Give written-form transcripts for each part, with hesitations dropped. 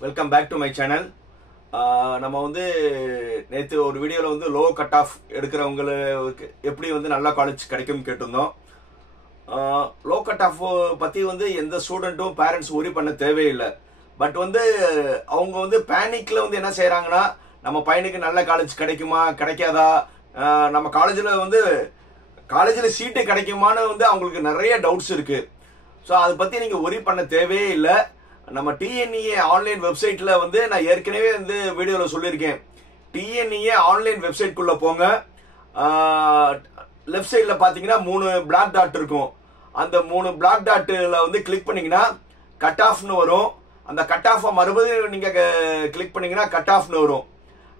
Welcome back to my channel. நம்ம வந்து நேற்று ஒரு வீடியோவில் வந்து லோ கட் ஆஃப் எடுக்கிறவங்களுக்கு எப்படி வந்து நல்ல காலேஜ் கிடைக்கும்னு கேட்டிருந்தோம். லோ கட் ஆஃப் பற்றி வந்து எந்த ஸ்டூடெண்ட்டும் பேரண்ட்ஸ் ஒரி பண்ண தேவையில்லை. பட் வந்து அவங்க வந்து பேனிக்கில் வந்து என்ன செய்கிறாங்கன்னா, நம்ம பையனுக்கு நல்ல காலேஜ் கிடைக்குமா கிடைக்காதா, நம்ம காலேஜில் சீட்டு கிடைக்குமான்னு வந்து அவங்களுக்கு நிறைய டவுட்ஸ் இருக்குது. ஸோ அதை பற்றி நீங்கள் ஒரி பண்ண தேவையே இல்லை. நம்ம டிஎன்இஏ ஆன்லைன் வெப்சைட்டில் வந்து நான் ஏற்கனவே வந்து வீடியோவில் சொல்லியிருக்கேன். டிஎன்இஏ ஆன்லைன் வெப்சைட்குள்ளே போங்க. லெஃப்ட் சைடில் பார்த்தீங்கன்னா 3 பிளாக் டாட் இருக்கும். அந்த 3 பிளாக் டாட்டில் வந்து கிளிக் பண்ணிங்கன்னா கட் ஆஃப்னு வரும். அந்த கட் ஆஃபை மறுபடியும் நீங்கள் கிளிக் பண்ணிங்கன்னா கட் ஆஃப்னு வரும்.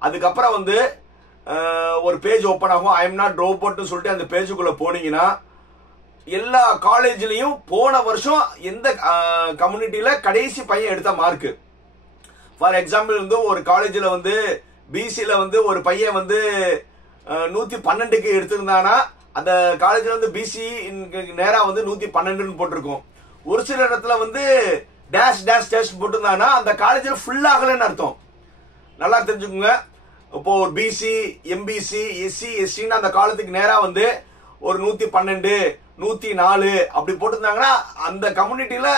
அதுக்கப்புறம் வந்து ஒரு பேஜ் ஓப்பன் ஆகும். ஐ எம் நாட் ரோபோட்னு சொல்லிட்டு அந்த பேஜுக்குள்ளே போனீங்கன்னா எல்லா காலேஜ்லயும் போன வருஷம் எந்த கம்யூனிட்டியில கடைசி பையன் எடுத்த மார்க். ஃபார் எக்ஸாம்பிள் வந்து ஒரு காலேஜில் வந்து பிசியில் வந்து ஒரு பையன் வந்து 112க்கு எடுத்திருந்தானா அந்த காலேஜில் வந்து பிசி நேராக வந்து 112ன்னு போட்டிருக்கும். ஒரு சில இடத்துல வந்து டேஷ் டேஷ் டேஷ் போட்டிருந்தானா அந்த காலேஜில் ஃபுல் ஆகலன்னு அர்த்தம். நல்லா தெரிஞ்சுக்கோங்க. இப்போ ஒரு பிசி, எம்பிசி, எஸ்சி, எஸ்சின்னு அந்த காலத்துக்கு நேராக வந்து ஒரு 112, 104 அப்படி போட்டிருந்தாங்கன்னா அந்த கம்யூனிட்டியில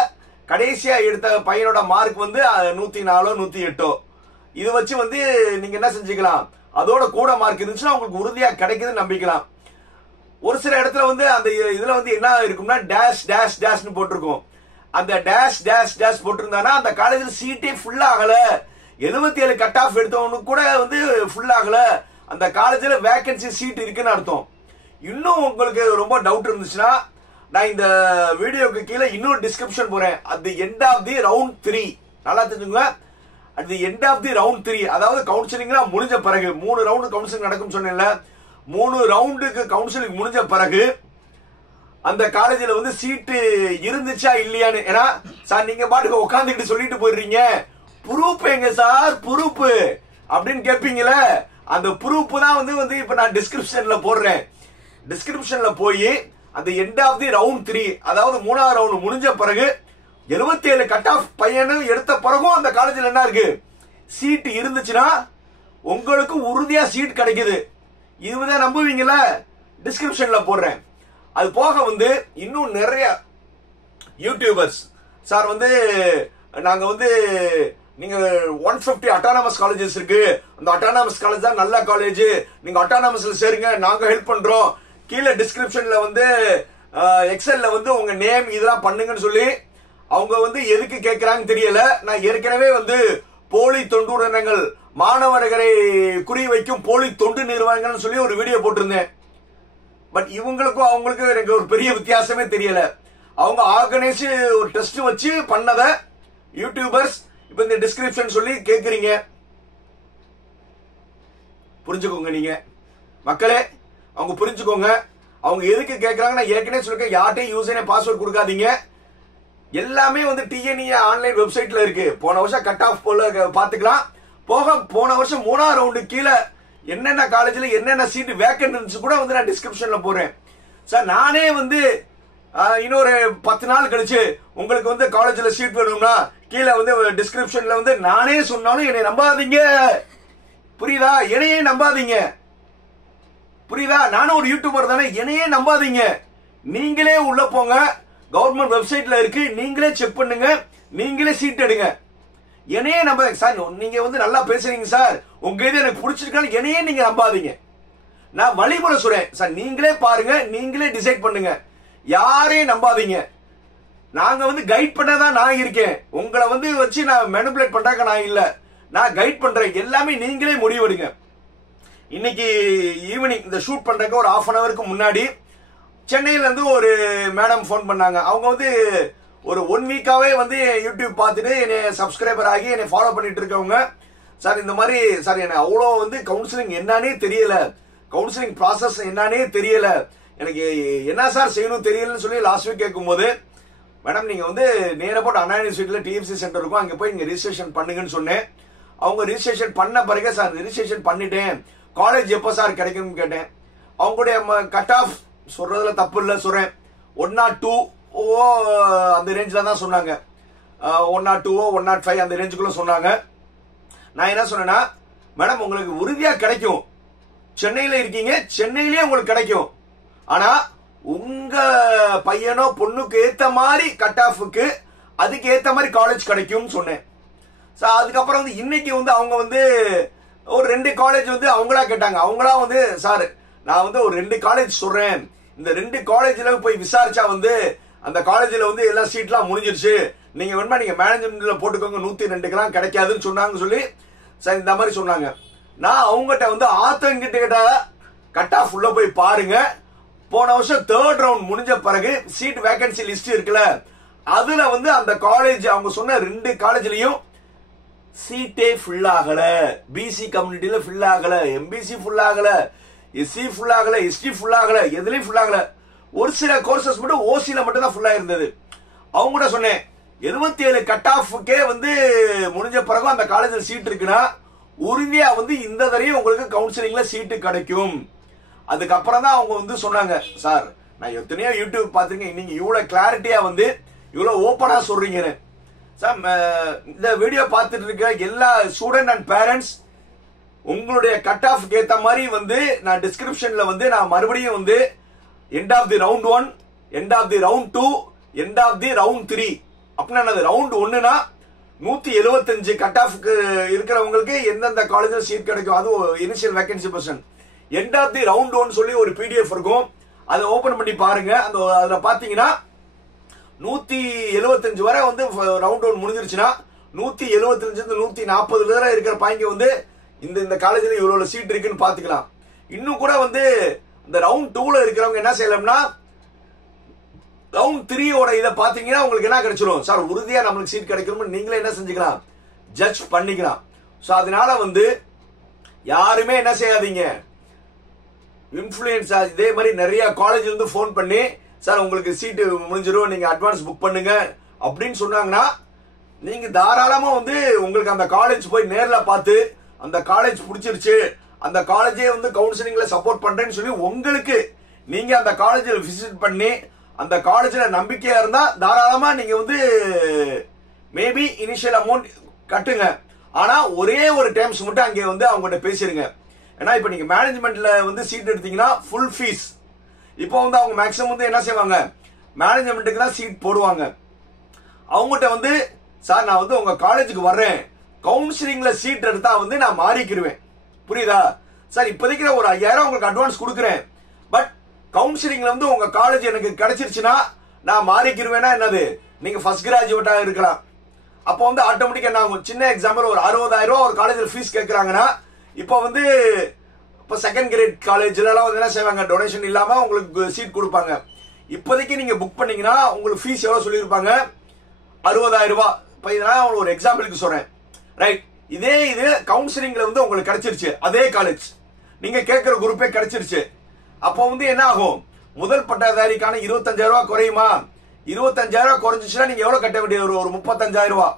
கடைசியா எடுத்த பையனோட மார்க் வந்து 104, 108. இது வச்சு வந்து நீங்க என்ன செஞ்சுக்கலாம், அதோட கூட மார்க் இருந்துச்சுன்னா உங்களுக்கு உறுதியா கிடைக்குதுன்னு நம்பிக்கலாம். ஒரு சில இடத்துல வந்து அந்த இதுல வந்து என்ன இருக்கும்னா டேஷ் டேஷ் டேஷ்னு போட்டிருக்கும். அந்த டேஷ் டேஷ் டேஷ் போட்டிருந்தானா அந்த காலேஜில் சீட்டே ஃபுல் ஆகல. 77 கட் ஆஃப் எடுத்தவனுக்கு கூட வந்து ஃபுல் ஆகல. அந்த காலேஜில் வேகன்சி சீட் இருக்குன்னு அர்த்தம். இன்னும் உங்களுக்கு ரொம்ப டவுட் இருந்துச்சுன்னா நான் இந்த வீடியோக்கு கீழே இன்னொரு டிஸ்கிரிப்ஷன் போறேன். At the end of the round 3 நல்லா தெரிஞ்சுங்க. At the end of the round 3 அதாவது கவுன்சிலிங்லாம் முடிஞ்ச பிறகு 3 ரவுண்டு கவுன்சிலிங் நடக்கும் சொன்னேன்ல. 3 ரவுண்டுக்கு கவுன்சிலிங் முடிஞ்ச பிறகு அந்த காலேஜில் வந்து சீட்டு இருந்துச்சா இல்லையான்னு, ஏன்னா சார் நீங்க பாட்டுக்கு உட்காந்துக்கிட்டு சொல்லிட்டு போயிடுறீங்க ப்ரூஃப் எங்க சார் ப்ரூஃப் அப்படின்னு கேட்பீங்கள. அந்த ப்ரூஃப் தான் வந்து இப்ப நான் டிஸ்கிரிப்ஷன்ல போடுறேன். டிஸ்கிரிப்ஷன்ல போய் அந்த எண்ட் ஆஃப் தி ரவுண்ட் 3 அதாவது 3ஆவது ரவுண்ட் முடிஞ்ச பிறகு 77 கட் ஆஃப் பையனு எடுத்த பிறகும் அந்த காலேஜில் என்ன இருக்கு, சீட் இருந்துச்சுன்னா உங்களுக்கு உறுதியா சீட் கிடைக்குது. இதுதான் நம்புவீங்கல்ல, டிஸ்கிரிப்ஷன்ல போடுறேன். அது போக வந்து இன்னும் நிறைய யூடியூபர்ஸ் சார் வந்து நாங்க வந்து நீங்க 150 அட்டானமஸ் காலேஜஸ் இருக்கு, அந்த அட்டானமஸ் காலேஜ் தான் நல்ல காலேஜ், நீங்க அட்டானமஸ்ல சேருங்க, நாங்க ஹெல்ப் பண்றோம், கீழே டிஸ்கிரிப்ஷன்ல வந்து எக்ஸல்ல வந்து உங்க நேம் இதெல்லாம் பண்ணுங்கன்னு சொல்லி அவங்க வந்து எதுக்கு கேட்கறாங்கன்னு தெரியல. நான் ஏற்கனவே வந்து போலி தொண்டு நிறுவனங்கள், மாணவர்களை குறிவைக்கும் போலி தொண்டு நிறுவனங்கள்னு சொல்லி ஒரு வீடியோ போட்டிருந்தேன். பட் இவங்களுக்கும் அவங்களுக்கும் எனக்கு ஒரு பெரிய வித்தியாசமே தெரியல. அவங்க ஆர்கனைஸ் ஒரு டெஸ்ட் வச்சு பண்ணத யூடியூபர்ஸ் இப்ப இந்த டிஸ்கிரிப்ஷன் சொல்லி கேக்குறீங்க. புரிஞ்சுக்கோங்க நீங்க மக்களே, அவங்க புரிஞ்சுக்கோங்க. அவங்க எதுக்கு கேட்கறாங்க நான் ஏற்கனவே சொல்லிருக்கேன். யார்ட்டையும் யூசர் நேம் பாஸ்வேர்ட் கொடுக்காதீங்க. எல்லாமே வந்து டிஎன்இஏ ஆன்லைன் வெப்சைட்ல இருக்கு. போன வருஷம் கட் ஆஃப் போல பாத்துக்கலாம். போன வருஷம் 3ஆவது ரவுண்டு கீழே என்னென்ன காலேஜ்ல என்னென்ன சீட் வேக்கன்ட் இருந்துச்சு கூட வந்து நான் டிஸ்கிரிப்ஷன்ல போறேன். சார் நானே வந்து இன்னொரு 10 நாள் கழிச்சு உங்களுக்கு வந்து காலேஜ்ல சீட் வேணும்னா கீழே வந்து டிஸ்கிரிப்ஷன்ல வந்து நானே சொன்னாலும் என்னை நம்பாதீங்க. புரியுதா? என்னையே நம்பாதீங்க. புரியுதா? நானும் ஒரு யூடியூபர் தானே, என்னையே நம்பாதீங்க. நீங்களே உள்ள போங்க, கவர்மெண்ட் வெப்சைட்ல இருக்கு, நீங்களே செக் பண்ணுங்க, நீங்களே சீட் எடுங்க. என்னையே நம்பாதீங்க. சார் நீங்க வந்து நல்லா பேசுறீங்க சார், உங்க இது எனக்கு பிடிச்சிருக்கான்னு என்னையே நீங்க நம்பாதீங்க. நான் வழிமுறை சொல்றேன் சார், நீங்களே பாருங்க, நீங்களே டிசைட் பண்ணுங்க, யாரையும் நம்பாதீங்க. நாங்க வந்து கைட் பண்ணதான் நான் இருக்கேன். உங்களை வந்து வச்சு நான் மேனிபுலேட் பண்றாங்க நான் இல்ல, நான் கைட் பண்றேன். எல்லாமே நீங்களே முடிவெடுங்க. இன்னைக்கு ஈவினிங் இந்த ஷூட் பண்றதுக்கு ஒரு 1/2 hourக்கு முன்னாடி சென்னையில இருந்து ஒரு மேடம் போன் பண்ணாங்க. அவங்க வந்து ஒரு 1 வீக்காவே வந்து யூடியூப் பார்த்துட்டு என்னை சப்ஸ்கிரைபர் ஆகி என்னை ஃபாலோ பண்ணிட்டு இருக்கவங்க. சார் இந்த மாதிரி சார் எனக்கு அவ்வளோ வந்து கவுன்சிலிங் என்னன்னே தெரியல, கவுன்சிலிங் ப்ராசஸ் என்னன்னே தெரியல, எனக்கு என்ன சார் செய்யணும் தெரியலன்னு சொல்லி லாஸ்ட் வீக் கேட்கும்போது, மேடம் நீங்க வந்து நேரா போட்டு அண்ணா யூனிவர்சிட்டியில டிஎம்சி சென்டர் இருக்கும், அங்க போய் நீங்க ரிஜிஸ்ட்ரேஷன் பண்ணுங்கன்னு சொன்னேன். அவங்க ரிஜிஸ்ட்ரேஷன் பண்ண பிறகு சார் ரிஜிஸ்ட்ரேஷன் பண்ணிட்டேன், காலேஜ் எப்போ சார் கிடைக்கும்னு கேட்டேன். அவங்களுடைய கட் ஆஃப் சொல்றதுல தப்பு இல்லை சொல்றேன், 102 அந்த ரேஞ்சில் தான் சொன்னாங்க. 102 105 அந்த ரேஞ்சுக்குள்ள சொன்னாங்க. நான் என்ன சொன்னேன்னா, மேடம் உங்களுக்கு உறுதியா கிடைக்கும், சென்னையில இருக்கீங்க, சென்னையிலேயே உங்களுக்கு கிடைக்கும். ஆனா உங்க பையனோ பொண்ணுக்கு ஏத்த மாதிரி கட் ஆஃபுக்கு அதுக்கு ஏத்த மாதிரி காலேஜ் கிடைக்கும் சொன்னேன். அதுக்கப்புறம் வந்து இன்னைக்கு வந்து அவங்க வந்து ஒரு 2 காலேஜ் வந்து அவங்களா கேட்டாங்க. அவங்களா வந்து சார் நான் வந்து ஒரு 2 காலேஜ் சொல்றேன், இந்த 2 காலேஜ்ல போய் விசாரிச்சா வந்து அந்த காலேஜ்ல வந்து எல்லா சீட்லாம் முடிஞ்சிருச்சு, நீங்க வேணுமா நீங்க மேனேஜ்மெண்ட்ல போட்டுக்கோங்க, 102க்குலாம் கிடைக்காதுன்னு சொன்னாங்க சொல்லி சார் இந்த மாதிரி சொன்னாங்க. நான் அவங்ககிட்ட வந்து ஆத்தங்கிட்ட கட் ஆஃப் உள்ள போய் பாருங்க, போன வருஷம் 3rd ரவுண்ட் முடிஞ்ச பிறகு சீட் வேகன்சி லிஸ்ட் இருக்குல்ல, அதுல வந்து அந்த காலேஜ் அவங்க சொன்ன 2 காலேஜ்லயும் சீட்டே ஃபுல் ஆகல. பிசி கம்யூனிட்டியில ஃபுல் ஆகல, எம்பிசி ஃபுல் ஆகல, எஸ்சி ஃபுல் ஆகல, எஸ்டி ஃபுல் ஆகல, எதுலயும் ஃபுல் ஆகல. ஒரு சில கோர்சஸ் மட்டும் ஓசில மட்டும் தான் ஃபுல்லா இருந்தது. அவங்க கூட சொன்னேன் 77 கட் ஆஃப்க்கே வந்து முடிஞ்ச பிறகு அந்த காலேஜ்ல சீட் இருக்குன்னா உறுதியா வந்து இந்த தடவையும் உங்களுக்கு கவுன்சிலிங்ல சீட்டு கிடைக்கும். அதுக்கப்புறம் தான் அவங்க வந்து சொன்னாங்க, சார் நான் எத்தனையோ யூடியூப் பார்த்துருக்கேன், நீங்க இவ்வளவு கிளாரிட்டியா வந்து இவ்வளவு ஓப்பனா சொல்றீங்க சார். இந்த வீடியோ பார்த்துட்டு இருக்க எல்லா ஸ்டூடெண்ட் அண்ட் பேரண்ட்ஸ் உங்களுடைய கட் ஆஃப் ஏத்த மாதிரி வந்து நான் டிஸ்கிரிப்ஷன்ல வந்து நான் மறுபடியும் வந்து end of the round 1, end of the round 2, end of the round 3 அப்படின்னா ரவுண்ட் 1னா 175 கட் ஆஃப்க்கு இருக்கிறவங்களுக்கு எந்தெந்த காலேஜ்ல சீட் கிடைக்கும், அது initial vacancy person. End of the round 1 சொல்லி ஒரு பிடிஎஃப் இருக்கும், அதை ஓபன் பண்ணி பாருங்க. அந்த அதுல பாத்தீங்கன்னா 175 வரை வந்து ரவுண்ட் 1 முடிஞ்சிருச்சுன்னா 175 140 வரை இருக்கிற பாயிங்க வந்து இந்த காலேஜ்ல இவ்வளவு சீட் இருக்குன்னு பாத்துக்கலாம். இன்னும் கூட வந்து இந்த ரவுண்ட் 2ல இருக்கிறவங்க என்ன செய்யலாம்னா ரவுண்ட் 3யோட இதை பாத்தீங்கன்னா உங்களுக்கு என்ன கிடைச்சிரும், சார் உறுதியா நம்மளுக்கு சீட் கிடைக்கணும், நீங்களே என்ன செஞ்சுக்கலாம், ஜட்ஜ் பண்ணிக்கலாம். சோ அதனால வந்து யாருமே என்ன செய்யாதீங்க, இன்ஃப்ளூயன்ஸ் இதே மாதிரி நிறைய காலேஜ் வந்து போன் பண்ணி சார் உங்களுக்கு சீட்டு முடிஞ்சிடும், நீங்க அட்வான்ஸ் புக் பண்ணுங்க அப்படின்னு சொன்னாங்கன்னா நீங்க தாராளமா வந்து உங்களுக்கு அந்த காலேஜ் போய் நேர்ல பார்த்து அந்த காலேஜ் பிடிச்சிருச்சு, அந்த காலேஜே வந்து கவுன்சிலிங்ல சப்போர்ட் பண்றேன்னு சொல்லி உங்களுக்கு நீங்க அந்த காலேஜில் விசிட் பண்ணி அந்த காலேஜ்ல நம்பிக்கையா இருந்தா தாராளமா நீங்க வந்து மேபி இனிஷியல் அமௌண்ட் கட்டுங்க. ஆனா ஒரே ஒரு டைம்ஸ் மட்டும் அங்கே வந்து அவங்ககிட்ட பேசிருங்க. ஏன்னா இப்ப நீங்க மேனேஜ்மெண்ட்ல வந்து சீட் எடுத்தீங்கன்னா ஃபுல் ஃபீஸ். இப்போ வந்து அவங்க மேக்ஸிமம் வந்து என்ன செய்வாங்க, மேனேஜ்மெண்ட்டுக்கு தான் சீட் போடுவாங்க. அவங்ககிட்ட வந்து சார் நான் வந்து உங்க காலேஜுக்கு வர்றேன், கவுன்சிலிங்ல சீட் எடுத்தா வந்து நான் மாறிக்கிடுவேன், புரியுதா சார், இப்போதைக்கு ஒரு 5000 உங்களுக்கு அட்வான்ஸ் கொடுக்குறேன், பட் கவுன்சிலிங்ல வந்து உங்க காலேஜ் எனக்கு கிடைச்சிருச்சுன்னா நான் மாறிக்கிடுவேன்னா என்னது, நீங்க ஃபர்ஸ்ட் கிராஜுவேட்டா இருக்கலாம். அப்போ வந்து ஆட்டோமேட்டிக்கா நான் சின்ன எக்ஸாம்பிள் ஒரு 60,000 ரூபாய் ஒரு காலேஜ்ல ஃபீஸ் கேட்கறாங்கன்னா இப்போ வந்து இப்போ செகண்ட் கிரேட் காலேஜ்ல எல்லாம் வந்து என்ன செய்வாங்க, டொனேஷன் இல்லாம உங்களுக்கு சீட் கொடுப்பாங்க. இப்போதைக்கு நீங்க புக் பண்ணீங்கன்னா உங்களுக்கு ஃபீஸ் எவ்வளவு சொல்லியிருப்பாங்க, 60,000 ரூபாய். இப்போ இதெல்லாம் ஒரு எக்ஸாம்பிளுக்கு சொல்றேன், ரைட். இதே இது கவுன்சிலிங்ல வந்து உங்களுக்கு கிடைச்சிருச்சு, அதே காலேஜ் நீங்க கேட்கிற குரூப்பே கிடைச்சிருச்சு. அப்போ வந்து என்ன ஆகும், முதல் பட்டதாரிக்கான 25,000 ரூபாய் குறையுமா, 25,000 ரூபாய் குறைஞ்சிச்சுன்னா நீங்க எவ்வளவு கட்ட வேண்டிய ஒரு 35,000 ரூபாய்.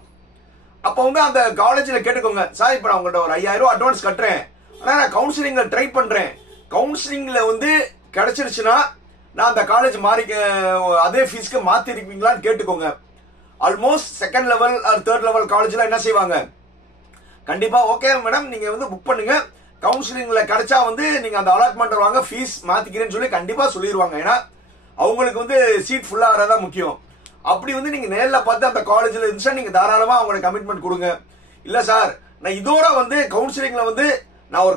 அப்போ வந்து அந்த காலேஜ்ல கேட்டுக்கோங்க, சார் இப்ப நான் உங்கள்கிட்ட ஒரு 5,000 ரூபாய் அட்வான்ஸ் கட்டுறேன், ஆனா நான் கவுன்சிலிங்ல ட்ரை பண்றேன், கவுன்சிலிங்ல வந்து கிடைச்சிருச்சுன்னா நான் அந்த காலேஜ் மாறி அதே ஃபீஸ்க்கு மாத்தி இருப்பீங்களான்னு கேட்டுக்கோங்க. Almost second level or third level காலேஜ்ல என்ன செய்வாங்க, கண்டிப்பா ஓகே மேடம் நீங்க வந்து புக் பண்ணுங்க, கவுன்சிலிங்ல கிடைச்சா வந்து நீங்க அந்த அலாட்மெண்ட் வாங்க, ஃபீஸ் மாத்திக்கிறேன்னு சொல்லி கண்டிப்பா சொல்லிடுவாங்க. ஏன்னா அவங்களுக்கு வந்து சீட் ஃபுல்லா ஆறதா முக்கியம். அப்படி வந்து நீங்க நேர்ல பார்த்து அந்த காலேஜ்ல இருந்துச்சா நீங்க தாராளமா அவங்களோட கமிட்மெண்ட் கொடுங்க. இல்ல சார் நான் இதோட வந்து கவுன்சிலிங்ல வந்து நான் ஒரு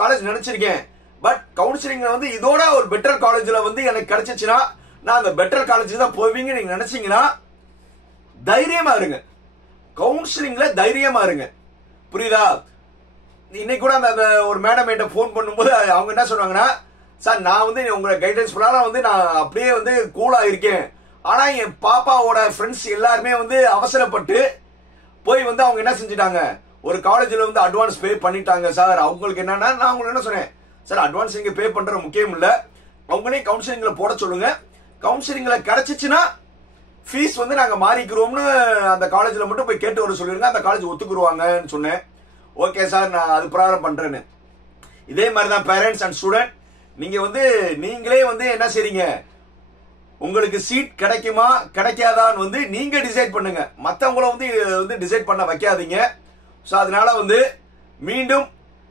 காலேஜ் நினைச்சிருக்கேன், பட் கவுன்சிலிங்ல வந்து இதோட ஒரு பெட்டர் காலேஜ்ல வந்து எனக்கு கிடைச்சிச்சுன்னா நான் அந்த பெட்டர் காலேஜ் தான் போவீங்க நீங்க நினைச்சீங்கன்னா தைரியமா இருங்க, கவுன்சிலிங்ல தைரியமா இருங்க, புரியுதா. இன்னைக்கு கூட அந்த ஒரு மேடம் கிட்ட போன் பண்ணும்போது அவங்க என்ன சொன்னாங்கன்னா, சார் நான் வந்து உங்க கைடன்ஸ் பண்ணாலும் வந்து நான் அப்படியே வந்து கூலா இருக்கேன், ஆனா என் பாப்பாவோட ஃப்ரெண்ட்ஸ் எல்லாருமே வந்து அவசரப்பட்டு போய் வந்து அவங்க என்ன செஞ்சுட்டாங்க, ஒரு காலேஜ்ல வந்து அட்வான்ஸ் பே பண்ணிட்டாங்க சார். அவங்களுக்கு என்னன்னா நான் உங்களுக்கு என்ன சொன்னேன், சார் அட்வான்ஸ் நீங்க பே பண்ற முக்கியம் இல்ல, அவங்களே கவுன்சிலிங்ல போட சொல்லுங்க, கவுன்சிலிங்ல கிடைச்சிச்சுன்னா ஃபீஸ் வந்து நாங்க மாறிக்கிறோம்னு அந்த காலேஜ்ல மட்டும் போய் கேட்டு வர சொல்லிருங்க, அந்த காலேஜ் ஒத்துக்குருவாங்கன்னு சொன்னேன். ஓகே சார் நான் அது பிரகாரம் பண்றேன்னு. இதே மாதிரி தான் பேரண்ட்ஸ் அண்ட் ஸ்டூடெண்ட் நீங்க வந்து நீங்களே வந்து என்ன செய்றீங்க, உங்களுக்கு சீட் கிடைக்குமா கிடைக்காதான்னு வந்து நீங்க டிசைட் பண்ணுங்க. மற்றவங்கள வந்து டிசைட் பண்ண வைக்காதீங்க. ஸோ அதனால வந்து மீண்டும்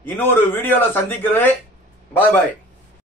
இன்னொரு வீடியோல சந்திக்கிறேன். பாய் பாய்.